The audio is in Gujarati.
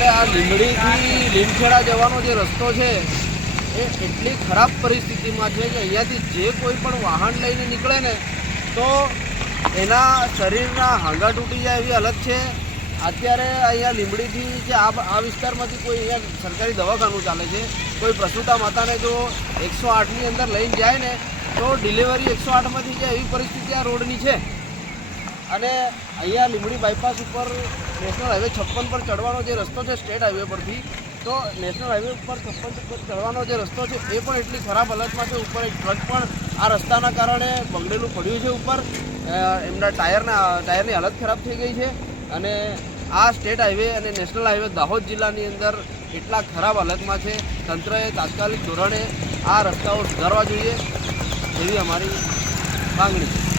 લીંબડીથી લીમખેડા જવાનો જે રસ્તો છે, એ એટલી ખરાબ પરિસ્થિતિમાં છે કે અહીંયાથી જે કોઈ પણ વાહન લઈને નીકળે ને, તો એના શરીરના હાંગા તૂટી જાય એવી હાલત છે. અત્યારે અહીંયા લીંબડીથી જે આ આ વિસ્તારમાંથી કોઈ અહીંયા સરકારી દવાખાનું ચાલે છે, કોઈ પ્રસૂતા માતાને જો એકસો આઠની અંદર લઈને જાય ને, તો ડિલિવરી એકસો આઠમાંથી જે એવી પરિસ્થિતિ આ રોડની છે. અને અહીંયા લીંબડી બાયપાસ ઉપર નેશનલ હાઈવે છપ્પન પર ચડવાનો જે રસ્તો છે, સ્ટેટ હાઈવે પરથી, તો નેશનલ હાઈવે ઉપર છપ્પન પર ચડવાનો જે રસ્તો છે, એ પણ એટલી ખરાબ હાલતમાં છે. ઉપર એક ટ્રક પણ આ રસ્તાના કારણે બગડેલું પડ્યું છે ઉપર. એમના ટાયરના, ટાયરની હાલત ખરાબ થઈ ગઈ છે અને આ સ્ટેટ હાઈવે અને નેશનલ હાઈવે દાહોદ જિલ્લાની અંદર એટલા ખરાબ હાલતમાં છે. તંત્રએ તાત્કાલિક ધોરણે આ રસ્તાઓ સુધારવા જોઈએ એવી અમારી માંગણી છે.